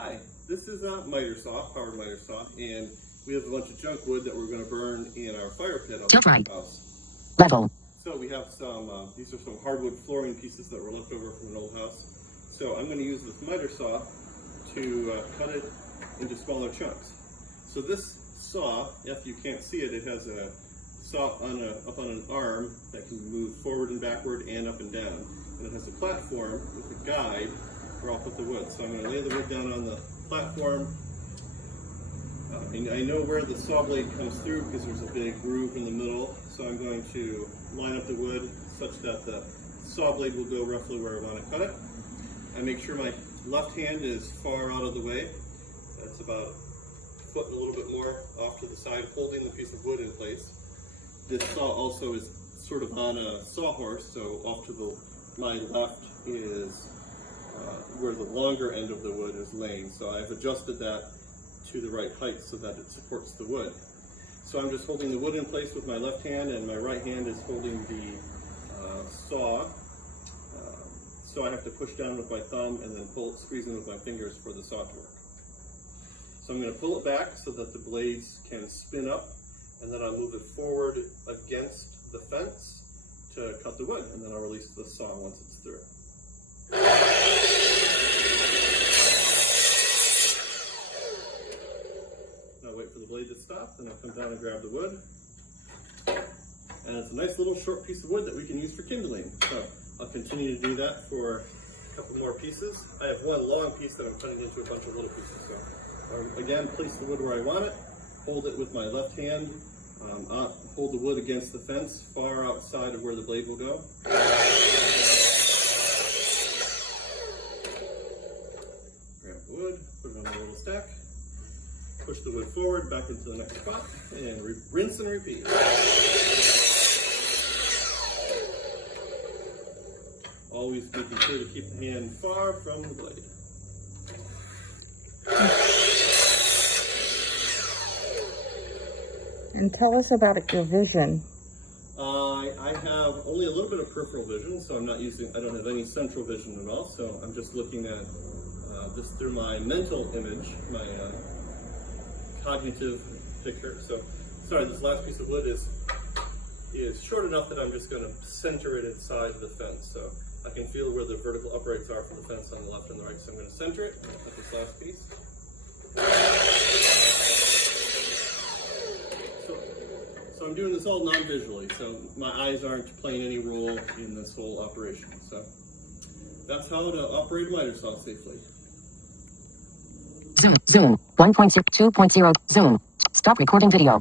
Hi, this is a Mitre Saw, powered Mitre Saw, and we have a bunch of junk wood that we're going to burn in our fire pit on the house. Level. So we have some, these are some hardwood flooring pieces that were left over from an old house. So I'm going to use this Mitre Saw to cut it into smaller chunks. So this saw, if you can't see it, it has a saw up on an arm that can move forward and backward and up and down. And it has a platform with a guide where I'll put the wood. So I'm going to lay the wood down on the platform. And I know where the saw blade comes through because there's a big groove in the middle. So I'm going to line up the wood such that the saw blade will go roughly where I want to cut it. I make sure my left hand is far out of the way. That's about a foot and a little bit more off to the side, holding the piece of wood in place. This saw also is sort of on a sawhorse, so off to my left is where the longer end of the wood is laying. So I've adjusted that to the right height so that it supports the wood. So I'm just holding the wood in place with my left hand, and my right hand is holding the saw. So I have to push down with my thumb and then pull it, squeeze in with my fingers for the saw to work. So I'm going to pull it back so that the blades can spin up, and then I'll move it forward against the fence to cut the wood, and then I'll release the saw once it's through. I'll wait for the blade to stop, then I'll come down and grab the wood. And it's a nice little short piece of wood that we can use for kindling. So I'll continue to do that for a couple more pieces. I have one long piece that I'm cutting into a bunch of little pieces. So again, place the wood where I want it, hold it with my left hand, hold the wood against the fence far outside of where the blade will go. Grab the wood, put it on a little stack, push the wood forward, back into the next spot, and rinse and repeat. Always making sure to keep the hand far from the blade. And tell us about your vision. I have only a little bit of peripheral vision, so I don't have any central vision at all, so I'm just looking at this through my mental image, my cognitive picture. So, sorry, this last piece of wood is short enough that I'm just going to center it inside the fence. So I can feel where the vertical uprights are from the fence on the left and the right, so I'm going to center it and cut this last piece. So I'm doing this all non-visually, so my eyes aren't playing any role in this whole operation. So that's how to operate a Mitre Saw safely. Zoom 1.2.0 zoom. Stop recording video.